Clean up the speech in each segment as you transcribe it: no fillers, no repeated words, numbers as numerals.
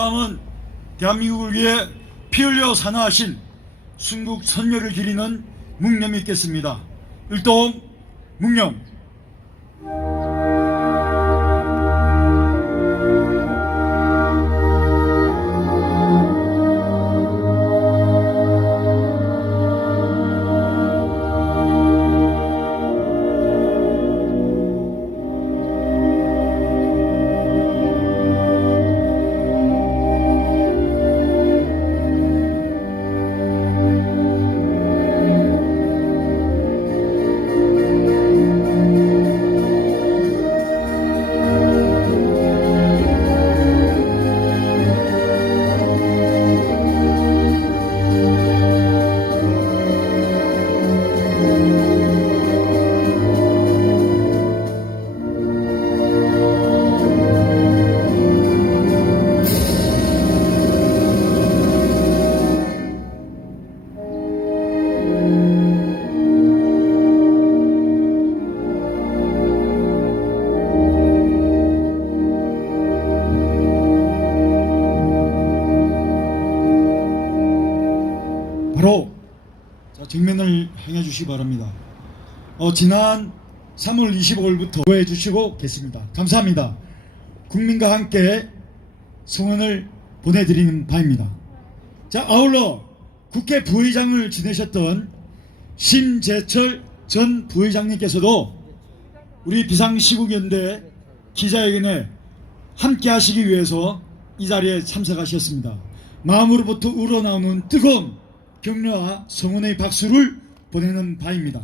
다음은 대한민국을 위해 피 흘려 산화하신 순국 선열을 기리는 묵념이 있겠습니다. 율동 묵념. 바로 정면을 향해 주시기 바랍니다. 지난 3월 25일부터 도해 주시고 계십니다. 감사합니다. 국민과 함께 성원을 보내드리는 바입니다. 자, 아울러 국회 부의장을 지내셨던 심재철 전 부의장님께서도 우리 비상시국연대 기자회견에 함께 하시기 위해서 이 자리에 참석하셨습니다. 마음으로부터 우러나오는 뜨거운 격려와 성원의 박수를 보내는 바입니다.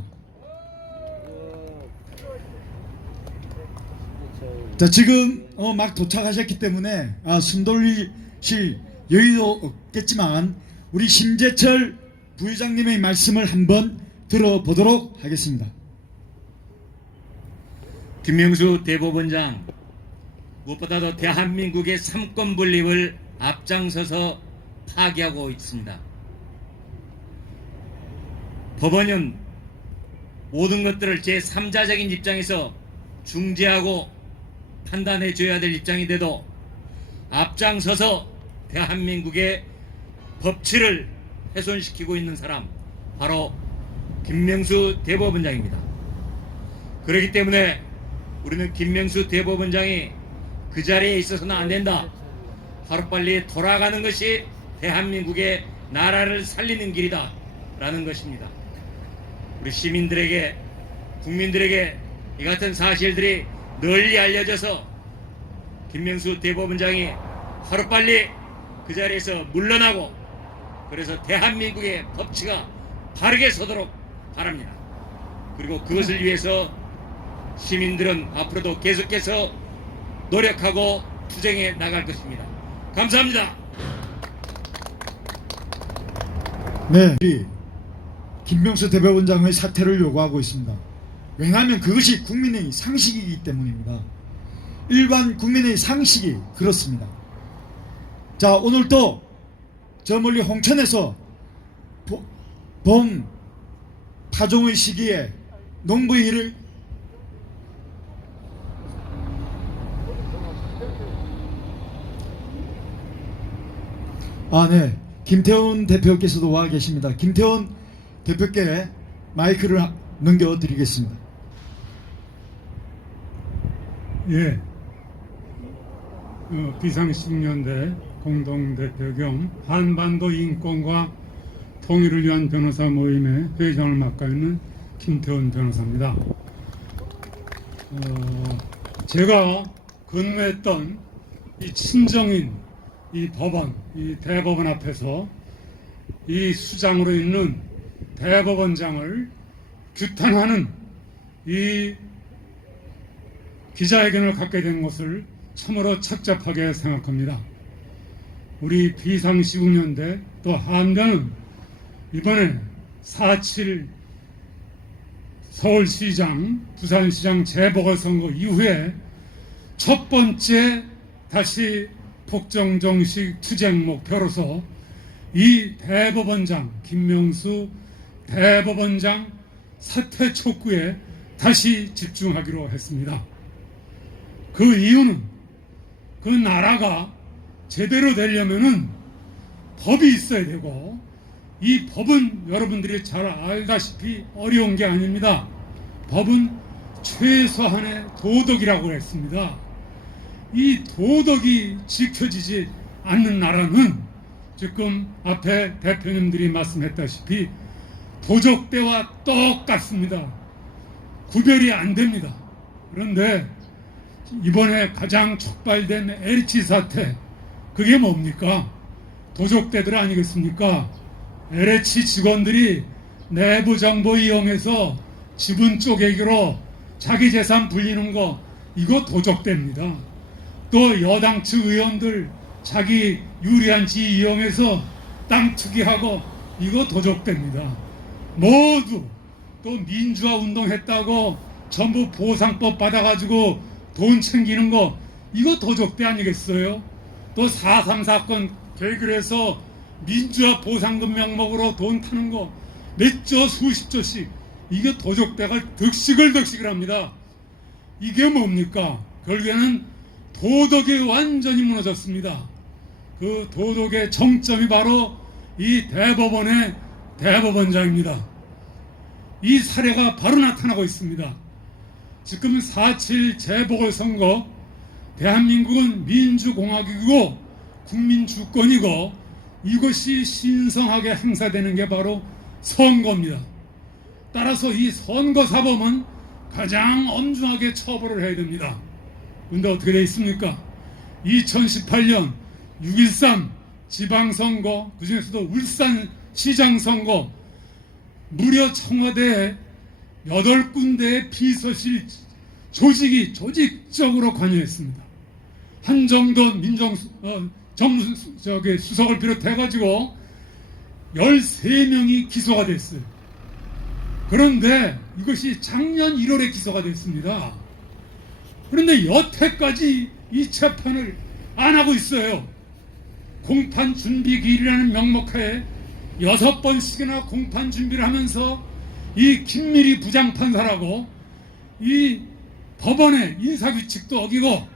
자, 지금 막 도착하셨기 때문에 숨 돌리실 여유도 없겠지만 우리 심재철 부의장님의 말씀을 한번 들어보도록 하겠습니다. 김명수 대법원장, 무엇보다도 대한민국의 삼권 분립을 앞장서서 파기하고 있습니다. 법원은 모든 것들을 제3자적인 입장에서 중재하고 판단해 줘야 될 입장인데도 앞장서서 대한민국의 법치를 훼손시키고 있는 사람, 바로 김명수 대법원장입니다. 그렇기 때문에 우리는 김명수 대법원장이 그 자리에 있어서는 안 된다. 하루빨리 돌아가는 것이 대한민국의 나라를 살리는 길이다 라는 것입니다. 우리 시민들에게, 국민들에게 이 같은 사실들이 널리 알려져서 김명수 대법원장이 하루빨리 그 자리에서 물러나고, 그래서 대한민국의 법치가 바르게 서도록 바랍니다. 그리고 그것을 위해서 시민들은 앞으로도 계속해서 노력하고 투쟁해 나갈 것입니다. 감사합니다. 네, 김명수 대법원장의 사퇴를 요구하고 있습니다. 왜냐하면 그것이 국민의 상식이기 때문입니다. 일반 국민의 상식이 그렇습니다. 자, 오늘 또 저 멀리 홍천에서 봄 파종의 시기에 농부의 일을 네, 김태훈 대표께서도 와 계십니다. 김태훈 대표께 마이크를 넘겨드리겠습니다. 예, 비상식년대 공동대표 겸 한반도 인권과 통일을 위한 변호사 모임의 회장을 맡고 있는 김태훈 변호사입니다. 제가 근무했던 이 친정인 이 법원, 이 대법원 앞에서 이 수장으로 있는 대법원장을 규탄하는 이 기자회견을 갖게 된 것을 참으로 착잡하게 생각합니다. 우리 비상시국연대 또 한변은 이번에 4.7 서울시장, 부산시장 재보궐선거 이후에 첫 번째 다시 폭정정식 투쟁 목표로서 이 대법원장, 김명수 대법원장 사퇴 촉구에 다시 집중하기로 했습니다. 그 이유는 그 나라가 제대로 되려면은 법이 있어야 되고, 이 법은 여러분들이 잘 알다시피 어려운 게 아닙니다. 법은 최소한의 도덕이라고 했습니다. 이 도덕이 지켜지지 않는 나라는 지금 앞에 대표님들이 말씀했다시피 도적대와 똑같습니다. 구별이 안 됩니다. 그런데 이번에 가장 촉발된 LH 사태, 그게 뭡니까? 도적대들 아니겠습니까? LH 직원들이 내부 정보 이용해서 지분 쪼개기로 자기 재산 불리는 거, 이거 도적대입니다. 또 여당 측 의원들 자기 유리한 지위 이용해서 땅 투기하고, 이거 도적대입니다. 모두 또 민주화 운동했다고 전부 보상법 받아가지고 돈 챙기는 거, 이거 도적대 아니겠어요? 또 4.3 사건 결결해서 민주화 보상금 명목으로 돈 타는 거 몇 조 수십 조씩, 이게 도적대가 득식을 합니다. 이게 뭡니까? 결국에는 도덕이 완전히 무너졌습니다. 그 도덕의 정점이 바로 이 대법원의 대법원장입니다. 이 사례가 바로 나타나고 있습니다. 지금 4.7 재보궐선거, 대한민국은 민주공화국이고 국민주권이고, 이것이 신성하게 행사되는 게 바로 선거입니다. 따라서 이 선거사범은 가장 엄중하게 처벌을 해야 됩니다. 그런데 어떻게 되어 있습니까? 2018년 6.13 지방선거, 그중에서도 울산시장선거, 무려 청와대에 8군데의 비서실 조직이 조직적으로 관여했습니다. 한정돈 수석을 비롯해가지고 13명이 기소가 됐어요. 그런데 이것이 작년 1월에 기소가 됐습니다. 그런데 여태까지 이 재판을 안 하고 있어요. 공판 준비 기일이라는 명목하에 6번씩이나 공판 준비를 하면서 이 김미리 부장판사라고 이 법원의 인사규칙도 어기고,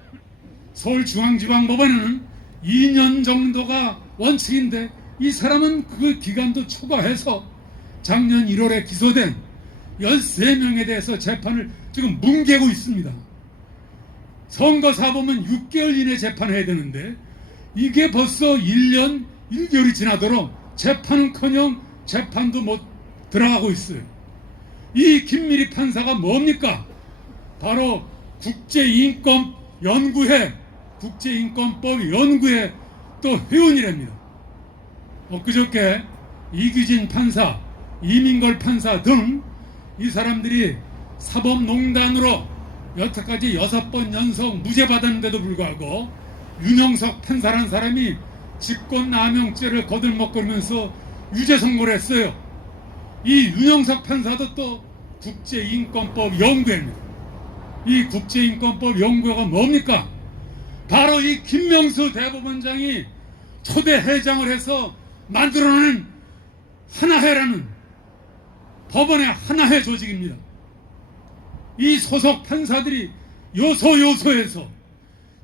서울중앙지방법원에는 2년 정도가 원칙인데 이 사람은 그 기간도 초과해서 작년 1월에 기소된 13명에 대해서 재판을 지금 뭉개고 있습니다. 선거사범은 6개월 이내 재판해야 되는데 이게 벌써 1년 1개월이 지나도록 재판은커녕 재판도 못 들어가고 있어요. 이 김미리 판사가 뭡니까? 바로 국제인권연구회, 국제인권법 연구회 또 회원이랍니다. 엊그저께 이규진 판사, 이민걸 판사 등 이 사람들이 사법농단으로 여태까지 6번 연속 무죄 받았는데도 불구하고 윤영석 판사라는 사람이 직권남용죄를 거들먹거리면서 유죄 선고를 했어요. 이 윤영석 판사도 또 국제인권법 연구회입니다. 이 국제인권법 연구회가 뭡니까? 바로 이 김명수 대법원장이 초대 회장을 해서 만들어낸 하나회라는 법원의 하나회 조직입니다. 이 소속 판사들이 요소에서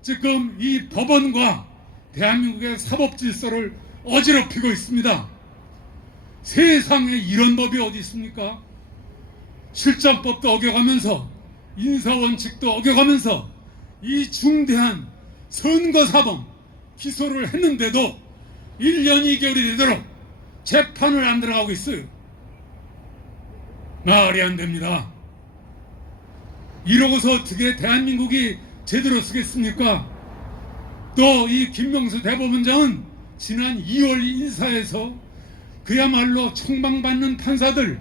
지금 이 법원과 대한민국의 사법 질서를 어지럽히고 있습니다. 세상에 이런 법이 어디 있습니까? 실정법도 어겨가면서 인사원칙도 어겨가면서 이 중대한 선거사범 기소를 했는데도 1년 2개월이 되도록 재판을 안 들어가고 있어요. 말이 안 됩니다. 이러고서 어떻게 대한민국이 제대로 쓰겠습니까? 또 이 김명수 대법원장은 지난 2월 인사에서 그야말로 총방받는 판사들,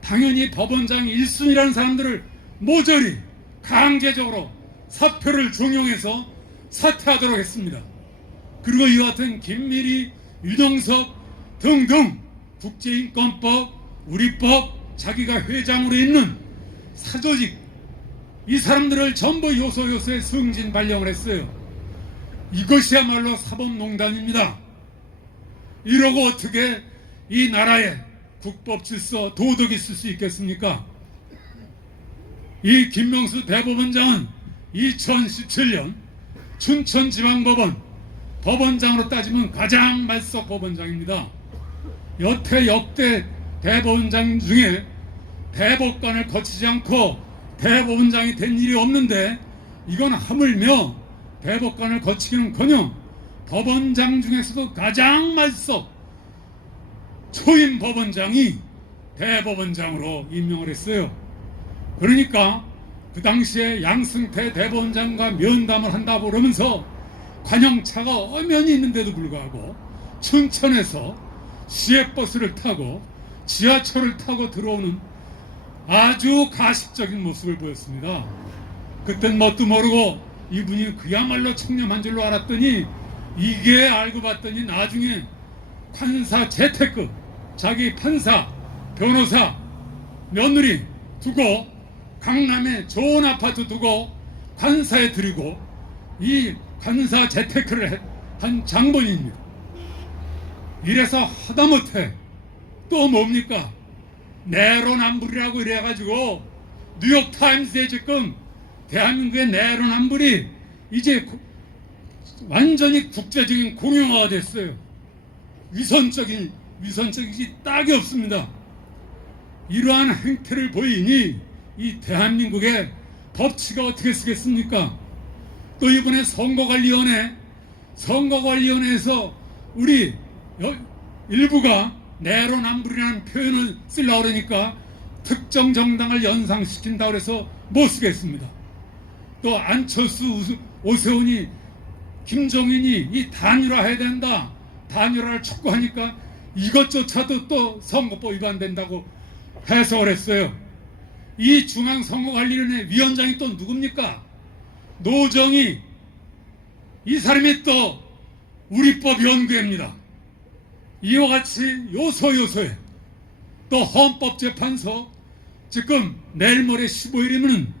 당연히 법원장 1순위라는 사람들을 모조리 강제적으로 사표를 종용해서 사퇴하도록 했습니다. 그리고 이와 같은 김미리, 윤영석 등등 국제인권법, 우리법, 자기가 회장으로 있는 사조직, 이 사람들을 전부 요소에 승진 발령을 했어요. 이것이야말로 사법농단입니다. 이러고 어떻게 이 나라에 국법 질서, 도덕이 있을 수 있겠습니까? 이 김명수 대법원장은 2017년 춘천지방법원 법원장으로 따지면 가장 말석 법원장입니다. 여태 역대 대법원장 중에 대법관을 거치지 않고 대법원장이 된 일이 없는데, 이건 하물며 대법관을 거치기는커녕 법원장 중에서도 가장 말석 초임 법원장이 대법원장으로 임명을 했어요. 그러니까 그 당시에 양승태 대법원장과 면담을 한다고 그러면서 관용차가 엄연히 있는데도 불구하고 춘천에서 시외버스를 타고 지하철을 타고 들어오는 아주 가식적인 모습을 보였습니다. 그땐 뭣도 모르고 이분이 그야말로 청렴한 줄로 알았더니, 이게 알고 봤더니 나중에 판사 재테크, 자기 판사, 변호사, 며느리 두고 강남에 좋은 아파트 두고 관사에 들이고 이 관사 재테크를 한 장본인입니다. 이래서 하다못해 또 뭡니까? 내로남불이라고 이래가지고 뉴욕타임스에 지금 대한민국의 내로남불이 이제 완전히 국제적인 공용화가 됐어요. 위선적이지 딱이 없습니다. 이러한 행태를 보이니 이 대한민국의 법치가 어떻게 쓰겠습니까? 또 이번에 선거관리위원회에서 우리 일부가 내로남불이라는 표현을 쓰려고 그러니까 특정 정당을 연상시킨다고 그래서 못 쓰겠습니다. 또 안철수, 오세훈이, 김종인이 이 단일화해야 된다, 단일화를 촉구하니까 이것조차도 또 선거법 위반된다고 해석을 했어요. 이 중앙선거관리위원회 위원장이 또 누굽니까? 노정희. 이 사람이 또 우리법 연구회입니다. 이와 같이 요소요소에 또 헌법재판소, 지금 내일 모레 15일이면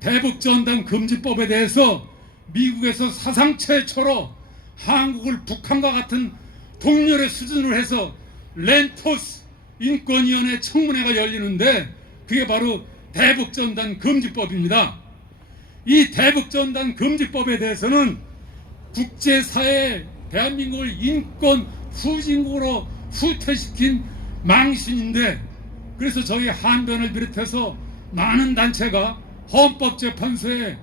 대북전단 금지법에 대해서 미국에서 사상 최초로 한국을 북한과 같은 동렬의 수준으로 해서 렌토스 인권위원회 청문회가 열리는데, 그게 바로 대북전단 금지법입니다. 이 대북전단 금지법에 대해서는 국제사회에 대한민국을 인권 후진국으로 후퇴시킨 망신인데, 그래서 저희 한변을 비롯해서 많은 단체가 헌법재판소에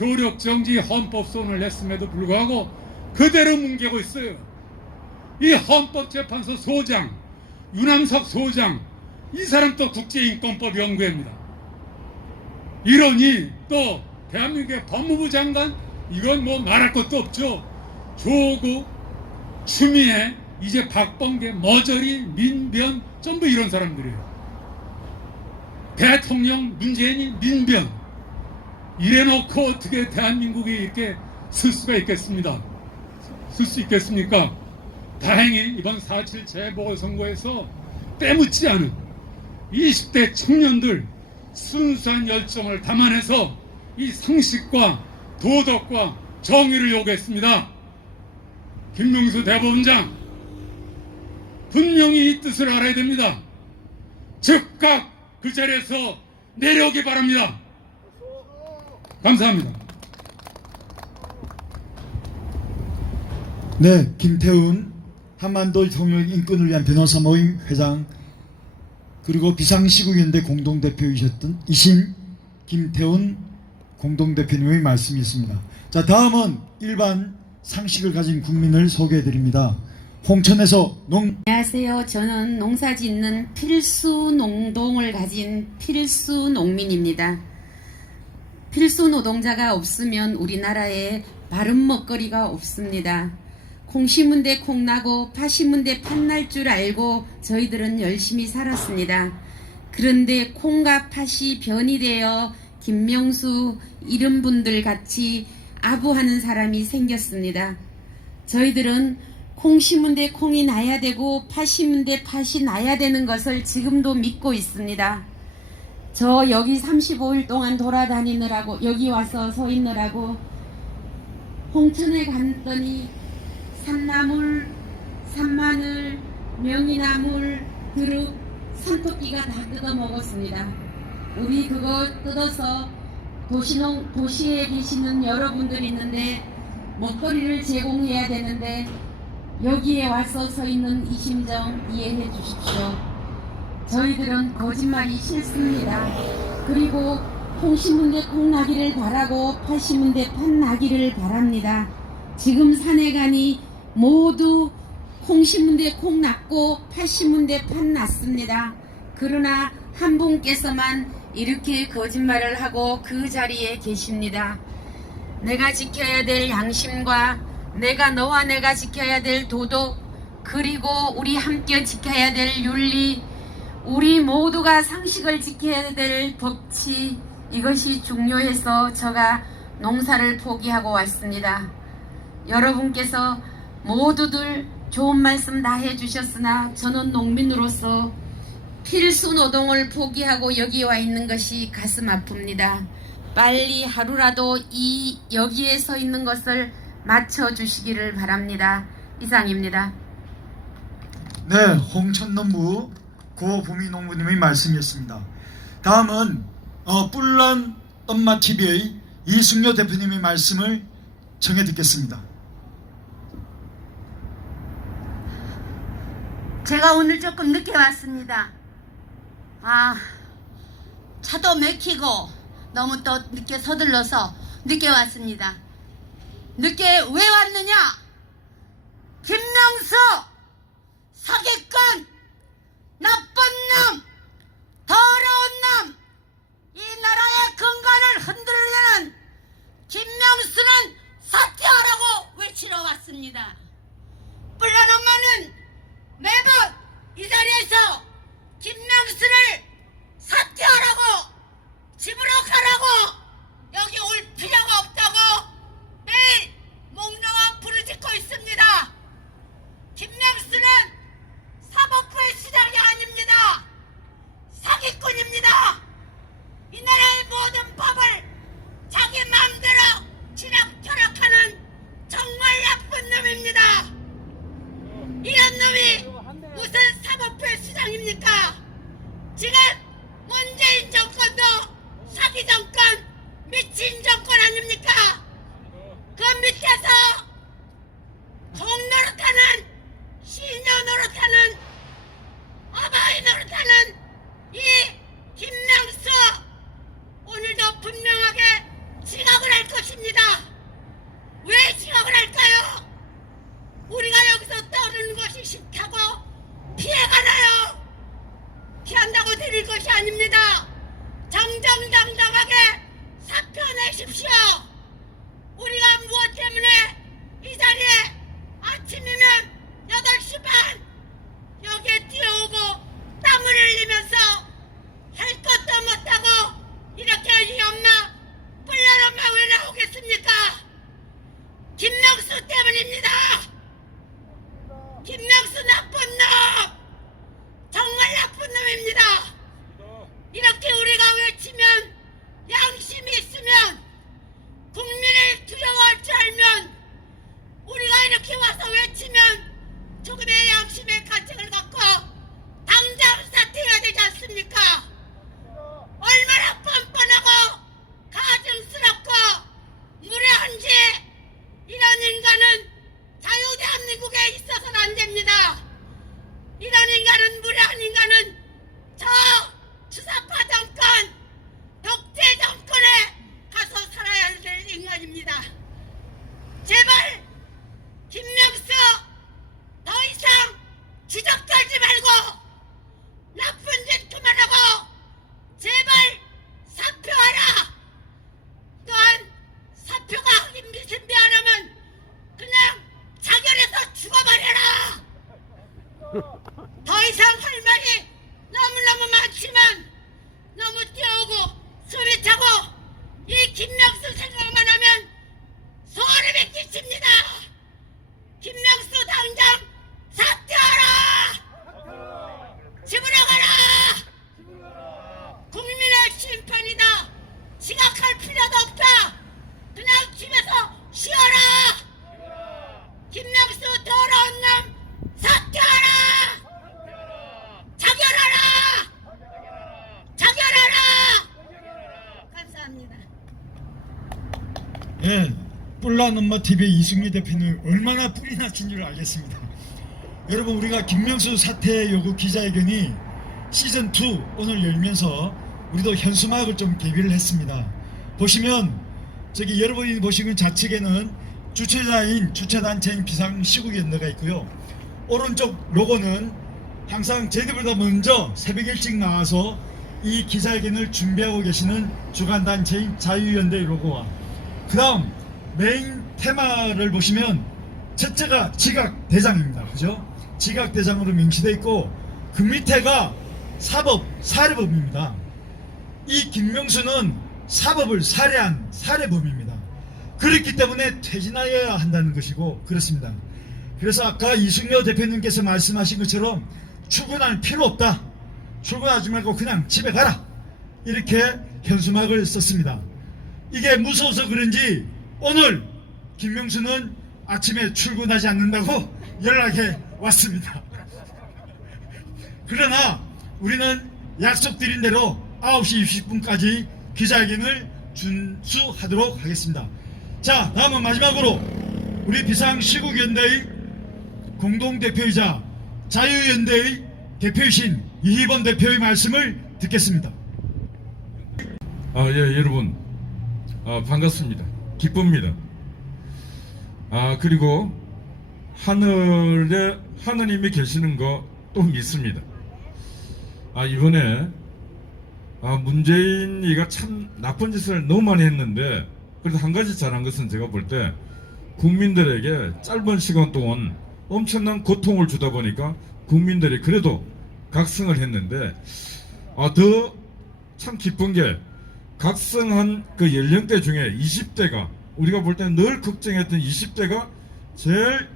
효력정지 헌법소원을 냈음에도 불구하고 그대로 뭉개고 있어요. 이 헌법재판소 소장, 유남석 소장, 이 사람 또 국제인권법 연구회입니다. 이러니 또 대한민국의 법무부 장관, 이건 뭐 말할 것도 없죠. 조국, 추미애, 이제 박범계, 머저리, 민변, 전부 이런 사람들이에요. 대통령 문재인이 민변. 이래놓고 어떻게 대한민국이 이렇게 쓸 수가 있겠습니다. 쓸 수 있겠습니까? 다행히 이번 4.7 재보궐선거에서 때묻지 않은 20대 청년들 순수한 열정을 담아내서 이 상식과 도덕과 정의를 요구했습니다. 김명수 대법원장, 분명히 이 뜻을 알아야 됩니다. 즉각 그 자리에서 내려오기 바랍니다. 감사합니다. 네, 김태훈 한반도 통역 인권을 위한 변호사 모임 회장, 그리고 비상시국연대 공동대표이셨던 이신 김태훈 공동대표님의 말씀이 있습니다. 자, 다음은 일반 상식을 가진 국민을 소개해 드립니다. 홍천에서 안녕하세요. 저는 농사 짓는 필수 농동을 가진 필수 농민입니다. 필수 노동자가 없으면 우리나라에 바른 먹거리가 없습니다. 콩 심은데 콩 나고 파 심은데 팥 날 줄 알고 저희들은 열심히 살았습니다. 그런데 콩과 팥이 변이 되어 김명수 이런 분들 같이 아부하는 사람이 생겼습니다. 저희들은 콩 심은데 콩이 나야 되고 팥 심은데 팥이 나야 되는 것을 지금도 믿고 있습니다. 저 여기 35일 동안 돌아다니느라고, 여기 와서 서 있느라고 홍천에 갔더니 산나물, 산마늘, 명이나물, 두릅, 산토끼가 다 뜯어 먹었습니다. 우리 그거 뜯어서 도시에 계시는 여러분들 있는데 먹거리를 제공해야 되는데 여기에 와서 서 있는 이 심정 이해해 주십시오. 저희들은 거짓말이 싫습니다. 그리고 콩 심은 데 콩 나기를 바라고 팥 심은 데 팥 나기를 바랍니다. 지금 산에 가니 모두 콩 심은 데 콩 났고 팥 심은 데 팥 났습니다. 그러나 한 분께서만 이렇게 거짓말을 하고 그 자리에 계십니다. 내가 지켜야 될 양심과 너와 내가 지켜야 될 도덕, 그리고 우리 함께 지켜야 될 윤리, 우리 모두가 상식을 지켜야 될 법치, 이것이 중요해서 제가 농사를 포기하고 왔습니다. 여러분께서 모두들 좋은 말씀 다 해주셨으나 저는 농민으로서 필수 노동을 포기하고 여기 와 있는 것이 가슴 아픕니다. 빨리 하루라도 여기에 서 있는 것을 맞춰주시기를 바랍니다. 이상입니다. 네, 홍천농부 고보미 농부님의 말씀이었습니다. 다음은 뿔난 엄마TV의 이승효 대표님의 말씀을 정해 듣겠습니다. 제가 오늘 조금 늦게 왔습니다. 차도 막히고 너무 또 늦게 서둘러서 늦게 왔습니다. 늦게 왜 왔느냐? 김명수 사기꾼, 나쁜 놈, 더러운 놈, 이 나라의 근간을 흔들려는 김명수는 사퇴하라고 외치러 왔습니다. 뿔난 엄마는 매번 이 자리에서 김명수를 사퇴하라고, 집으로 가라고, 여기 올 필요가 없다고 매일 목놓아 부르짖고 있습니다. 김명수는 사법부의 시장이 아닙니다. 사기꾼입니다. 이 나라의 모든 법을 자기 마음대로 쥐락펴락하는 정말 나쁜 놈입니다. 이런 놈이 무슨 사법부의 시장입니까? 지금 문재인 정권도 사기 정권, 미친 정권 아닙니까? 그 밑에서 공 노릇하는, 시녀 노릇하는, 어바이 노릇하는 이 김명수, 오늘도 분명하게 지각을 할 것입니다. 왜 지각을 할까요? 우리가 여기서 떠오르는 것이 싫다고 피해가나요? 피한다고 드릴 것이 아닙니다. 정정당당하게 사표 내십시오. 우리가 무엇 때문에 이 자리에 아침이면 8시 반 여기에 뛰어오고 땀을 흘리면서 할 것도 못하고 이렇게 이 엄마, 뿔난 엄마 왜 나오겠습니까? 김명수 때문입니다. 김명수 나쁜 놈, 정말 나쁜 놈입니다. 이렇게 우리가 외치면, 양심이 있으면, 국민을 두려워할 줄 알면, 우리가 이렇게 와서 외치면 조금의 양심의 가책을 갖고 당장 사퇴해야 되지 않습니까? 얼마나 뻔뻔하고 가증스럽고 무례한지, 이런 인간은 자유대한민국에 있어서는 안 됩니다. 이런 인간은, 무례한 인간은 저 주사파 정권, 독재 정권에 가서 살아야 될 인간입니다. 제발 김명수 더 이상 지적 떨지 말고 나쁜 짓 그만하고 제발 사표하라. 또한 사표가 미신비 안 하면 그냥 자결해서 죽어버려라. 더 이상 할 말이 너무너무 많지만 너무 뛰어오고 숨이 차고 이 김명수 생각만 하면 소름이 끼칩니다. 김명수 당장 사퇴하라. 집으로 가라. 국민의 심판이다. 지각할 필요도 없다. 그냥 집에서 쉬어라. 김명수 더러운 놈 사퇴하라. 자결하라. 자결하라. 감사합니다. 예, 뿔난 엄마 TV의 이승미 대표님 얼마나 뿔이 나신 줄 알겠습니다. 여러분, 우리가 김명수 사퇴 요구 기자회견이 시즌2 오늘 열면서 우리도 현수막을 좀 개비를 했습니다. 보시면 저기 여러분이 보시는 좌측에는 주최단체인 비상시국연대가 있고요. 오른쪽 로고는 항상 저희들보다 먼저 새벽 일찍 나와서 이 기자회견을 준비하고 계시는 주간단체인 자유연대 로고와, 그 다음 메인 테마를 보시면 첫째가 지각대장입니다. 그죠? 지각대장으로 명시되어 있고, 그 밑에가 사례법입니다. 이 김명수는 사법을 살해한 살해범입니다. 그렇기 때문에 퇴진하여야 한다는 것이고 그렇습니다. 그래서 아까 이승효 대표님께서 말씀하신 것처럼 출근할 필요 없다, 출근하지 말고 그냥 집에 가라, 이렇게 현수막을 썼습니다. 이게 무서워서 그런지 오늘 김명수는 아침에 출근하지 않는다고 연락이 왔습니다. 그러나 우리는 약속드린 대로 9시 60분까지 기자회견을 준수하도록 하겠습니다. 자, 다음은 마지막으로 우리 비상시국연대의 공동대표이자 자유연대의 대표이신 이희범 대표의 말씀을 듣겠습니다. 예, 여러분, 반갑습니다. 기쁩니다. 그리고 하늘에 하느님이 계시는 거 또 믿습니다. 이번에 문재인이가 참 나쁜 짓을 너무 많이 했는데, 그래도 한 가지 잘한 것은 제가 볼 때 국민들에게 짧은 시간 동안 엄청난 고통을 주다 보니까 국민들이 그래도 각성을 했는데, 더 참 기쁜 게 각성한 그 연령대 중에 20대가, 우리가 볼 때 늘 걱정했던 20대가 제일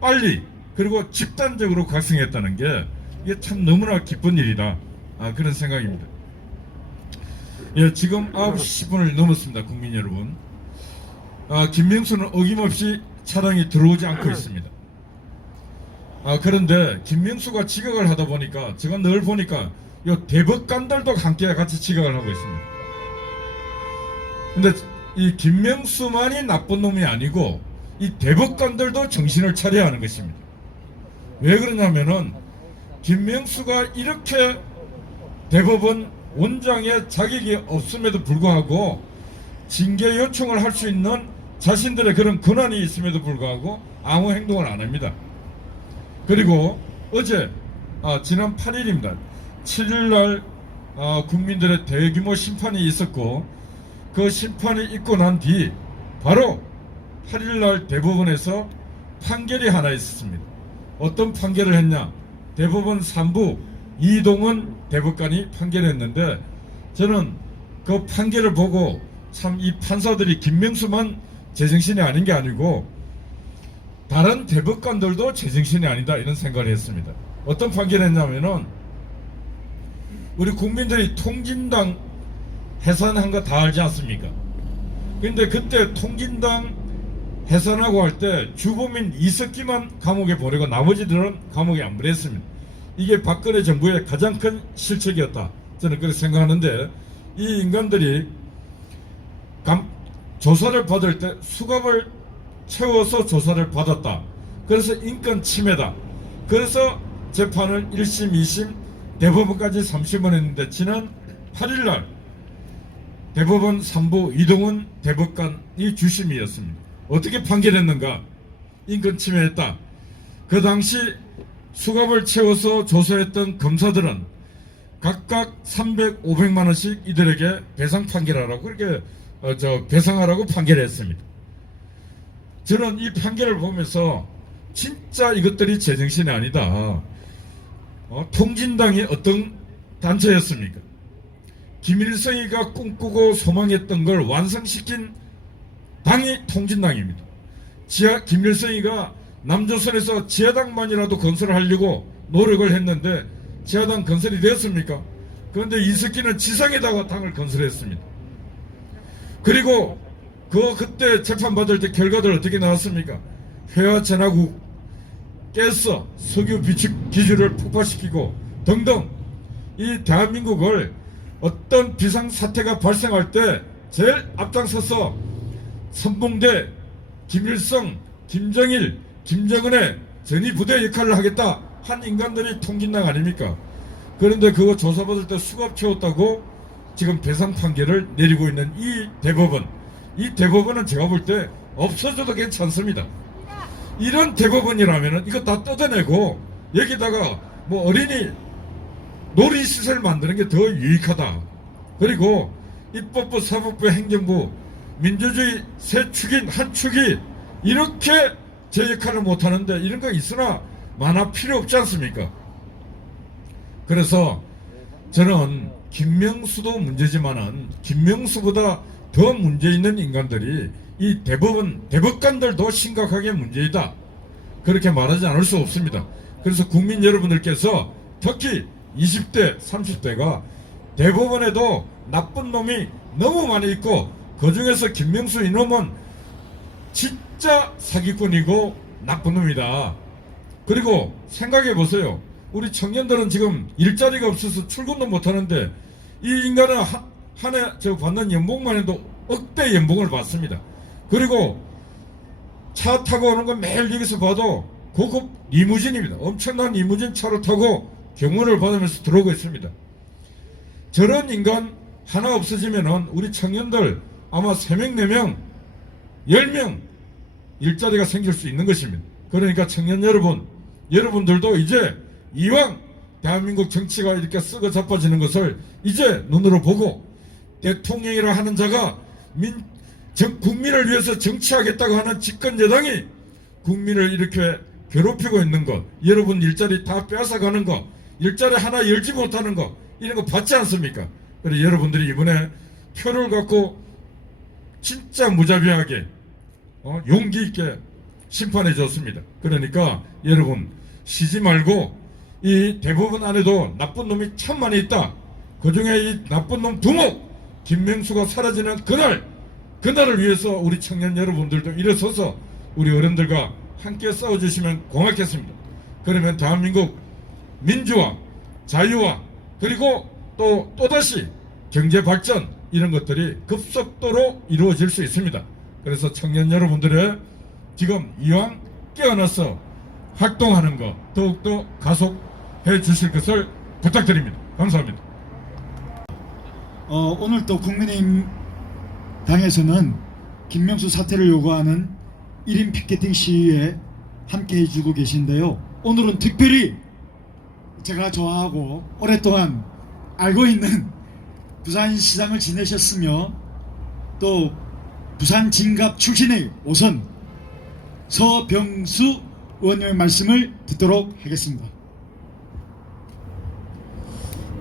빨리 그리고 집단적으로 각성했다는 게 이게 참 너무나 기쁜 일이다, 그런 생각입니다. 예, 지금 9시 10분을 넘었습니다. 국민 여러분, 김명수는 어김없이 차량이 들어오지 않고 있습니다. 그런데 김명수가 지각을 하다 보니까 제가 늘 보니까 이 대법관들도 함께 같이 지각을 하고 있습니다. 근데 이 김명수만이 나쁜 놈이 아니고 이 대법관들도 정신을 차려야 하는 것입니다. 왜 그러냐면은 김명수가 이렇게 대법원 원장의 자격이 없음에도 불구하고 징계 요청을 할 수 있는 자신들의 그런 권한이 있음에도 불구하고 아무 행동을 안 합니다. 그리고 어제 지난 8일입니다. 7일날 국민들의 대규모 심판이 있었고, 그 심판이 있고 난 뒤 바로 8일날 대법원에서 판결이 하나 있었습니다. 어떤 판결을 했냐? 대법원 3부 이동은 대법관이 판결했는데, 저는 그 판결을 보고 참 이 판사들이 김명수만 제정신이 아닌 게 아니고 다른 대법관들도 제정신이 아니다, 이런 생각을 했습니다. 어떤 판결을 했냐면은, 우리 국민들이 통진당 해산한 거 다 알지 않습니까? 근데 그때 통진당 해산하고 할 때 주범인 이석기만 감옥에 보내고 나머지들은 감옥에 안 보냈습니다. 이게 박근혜 정부의 가장 큰 실책이었다, 저는 그렇게 생각하는데, 이 인간들이 조사를 받을 때 수갑을 채워서 조사를 받았다. 그래서 인권 침해다. 그래서 재판을 1심, 2심, 대법원까지 3심을 했는데, 지난 8일날 대법원 3부 이동훈 대법관이 주심이었습니다. 어떻게 판결했는가? 인권 침해했다. 그 당시 수갑을 채워서 조사했던 검사들은 각각 300, 500만 원씩 이들에게 배상 판결하라고, 그렇게 배상하라고 판결했습니다. 저는 이 판결을 보면서 진짜 이것들이 제정신이 아니다. 통진당이 어떤 단체였습니까? 김일성이가 꿈꾸고 소망했던 걸 완성시킨 당이 통진당입니다. 김일성이가 남조선에서 지하당만이라도 건설하려고 노력을 했는데 지하당 건설이 됐습니까? 그런데 이석기는 지상에다가 당을 건설했습니다. 그리고 그때 재판받을 때 결과들 어떻게 나왔습니까? 회화 전화국 깼어, 석유 비축 기술을 폭파시키고 등등, 이 대한민국을 어떤 비상사태가 발생할 때 제일 앞장서서 선봉대, 김일성, 김정일, 김정은의 전위부대 역할을 하겠다 한 인간들이 통진당 아닙니까? 그런데 그거 조사받을 때 수갑 채웠다고 지금 배상 판결을 내리고 있는 이 대법원은 제가 볼 때 없어져도 괜찮습니다. 이런 대법원이라면 이거 다 뜯어내고 여기다가 뭐 어린이 놀이시설 만드는 게 더 유익하다. 그리고 입법부, 사법부, 행정부, 민주주의 세 축인 한 축이 이렇게 제 역할을 못하는데 이런 거 있으나 많아 필요 없지 않습니까? 그래서 저는 김명수도 문제지만은 김명수보다 더 문제 있는 인간들이 이 대법관들도 심각하게 문제이다. 그렇게 말하지 않을 수 없습니다. 그래서 국민 여러분들께서 특히 20대, 30대가 대법원에도 나쁜 놈이 너무 많이 있고 그 중에서 김명수 이놈은 진짜 사기꾼이고 나쁜 놈이다. 그리고 생각해 보세요. 우리 청년들은 지금 일자리가 없어서 출근도 못하는데 이 인간은 한 해 저 받는 연봉만 해도 억대 연봉을 받습니다. 그리고 차 타고 오는 건 매일 여기서 봐도 고급 리무진입니다. 엄청난 리무진 차를 타고 경호를 받으면서 들어오고 있습니다. 저런 인간 하나 없어지면은 우리 청년들 아마 3명, 4명, 10명 일자리가 생길 수 있는 것입니다. 그러니까 청년 여러분들도 이제 이왕 대한민국 정치가 이렇게 썩어 자빠지는 것을 이제 눈으로 보고 대통령이라 하는 자가 국민을 위해서 정치하겠다고 하는 집권 여당이 국민을 이렇게 괴롭히고 있는 것, 여러분 일자리 다 빼앗아가는 것, 일자리 하나 열지 못하는 것, 이런 거 받지 않습니까? 그래서 여러분들이 이번에 표를 갖고 진짜 무자비하게 용기 있게 심판해 줬습니다. 그러니까 여러분 쉬지 말고 이 대법원 안에도 나쁜 놈이 참 많이 있다. 그 중에 이 나쁜 놈 두목 김명수가 사라지는 그날을 위해서 우리 청년 여러분들도 일어서서 우리 어른들과 함께 싸워주시면 고맙겠습니다. 그러면 대한민국 민주화, 자유화, 그리고 또다시 경제 발전 이런 것들이 급속도로 이루어질 수 있습니다. 그래서 청년 여러분들의 지금 이왕 깨어나서 활동하는 것 더욱더 가속해 주실 것을 부탁드립니다. 감사합니다. 오늘 또 국민의힘 당에서는 김명수 사퇴를 요구하는 1인 피켓팅 시위에 함께 해주고 계신데요. 오늘은 특별히 제가 좋아하고 오랫동안 알고 있는 부산시장을 지내셨으며 또 부산 진갑 출신의 오선 서병수 의원님의 말씀을 듣도록 하겠습니다.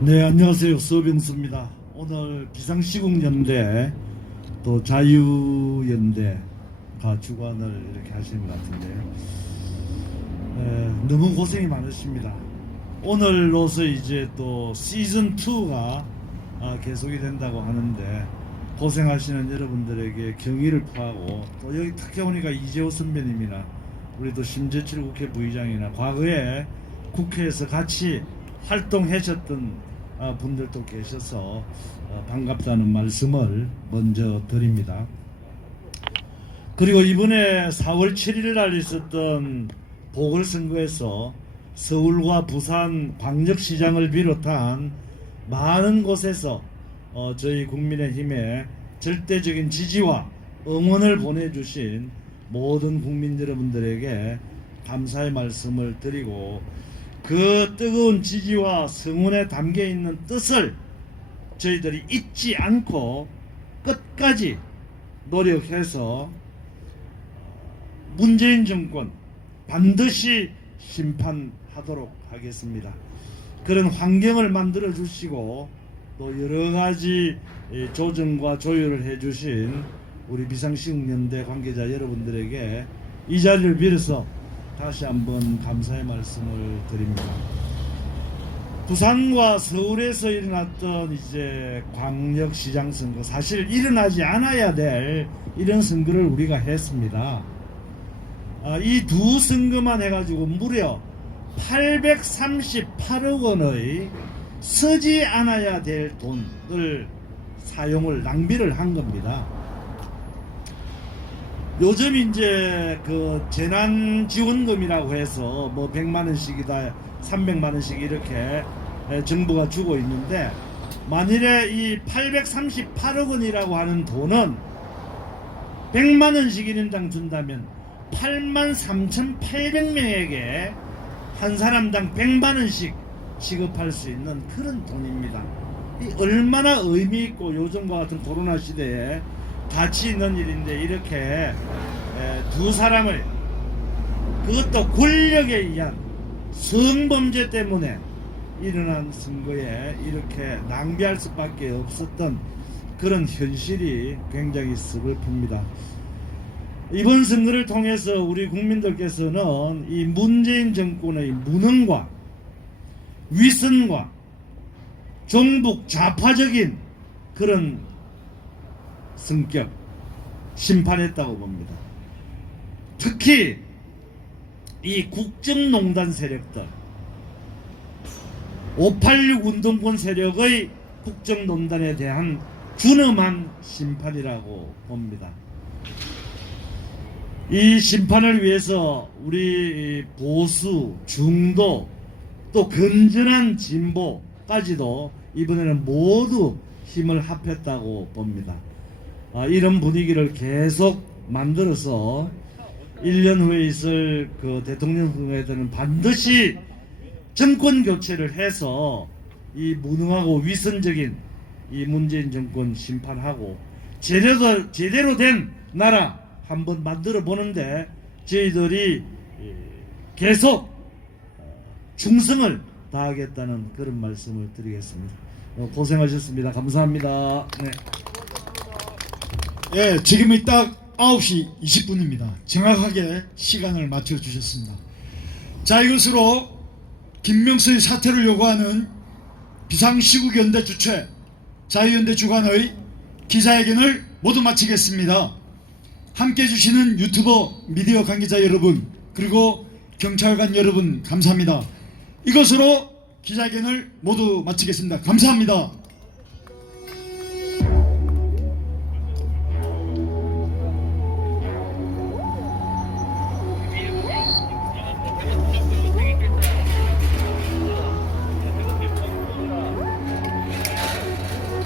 네, 안녕하세요. 서병수입니다. 오늘 비상시국연대 또 자유연대가 주관을 이렇게 하시는 것 같은데요. 너무 고생이 많으십니다. 오늘로서 이제 또 시즌2가 계속이 된다고 하는데 고생하시는 여러분들에게 경의를 표하고 또 여기 특히 오니까 이재호 선배님이나 우리 또 심재철 국회 부의장이나 과거에 국회에서 같이 활동하셨던 분들도 계셔서 반갑다는 말씀을 먼저 드립니다. 그리고 이번에 4월 7일 날 있었던 보궐선거에서 서울과 부산 광역시장을 비롯한 많은 곳에서 저희 국민의힘에 절대적인 지지와 응원을 보내주신 모든 국민 여러분들에게 감사의 말씀을 드리고 그 뜨거운 지지와 성원에 담겨있는 뜻을 저희들이 잊지 않고 끝까지 노력해서 문재인 정권 반드시 심판하도록 하겠습니다. 그런 환경을 만들어 주시고 또 여러가지 조정과 조율을 해주신 우리 비상시국연대 관계자 여러분들에게 이 자리를 빌어서 다시 한번 감사의 말씀을 드립니다. 부산과 서울에서 일어났던 이제 광역시장 선거, 사실 일어나지 않아야 될 이런 선거를 우리가 했습니다. 이 두 선거만 해가지고 무려 838억 원의 쓰지 않아야 될 돈을 사용을 낭비를 한 겁니다. 요즘 이제 그 재난지원금이라고 해서 뭐 100만 원씩이다 300만 원씩 이렇게 정부가 주고 있는데, 만일에 이 838억 원이라고 하는 돈은 100만 원씩 1인당 준다면 83,800명에게 한 사람당 100만 원씩 지급할 수 있는 그런 돈입니다. 이 얼마나 의미 있고 요즘과 같은 코로나 시대에 가치 있는 일인데, 이렇게 두 사람을, 그것도 권력에 의한 성범죄 때문에 일어난 선거에 이렇게 낭비할 수밖에 없었던 그런 현실이 굉장히 슬픕니다. 이번 선거를 통해서 우리 국민들께서는 이 문재인 정권의 무능과 위선과 종북 좌파적인 그런 성격 심판했다고 봅니다. 특히 이 국정농단 세력들, 586 운동권 세력의 국정농단에 대한 준엄한 심판이라고 봅니다. 이 심판을 위해서 우리 보수, 중도, 또 건전한 진보까지도 이번에는 모두 힘을 합했다고 봅니다. 이런 분위기를 계속 만들어서 1년 후에 있을 그 대통령 선거에는 반드시 정권 교체를 해서 이 무능하고 위선적인 이 문재인 정권 심판하고 제대로 된 나라 한번 만들어 보는데 저희들이 계속 충성을 다하겠다는 그런 말씀을 드리겠습니다. 고생하셨습니다. 감사합니다. 네. 예, 지금이 딱 9시 20분입니다. 정확하게 시간을 맞춰 주셨습니다. 자, 이것으로 김명수의 사퇴를 요구하는 비상시국연대 주최 자유연대 주관의 기자회견을 모두 마치겠습니다. 함께 해주시는 유튜버 미디어 관계자 여러분, 그리고 경찰관 여러분, 감사합니다. 이것으로 기자회견을 모두 마치겠습니다. 감사합니다.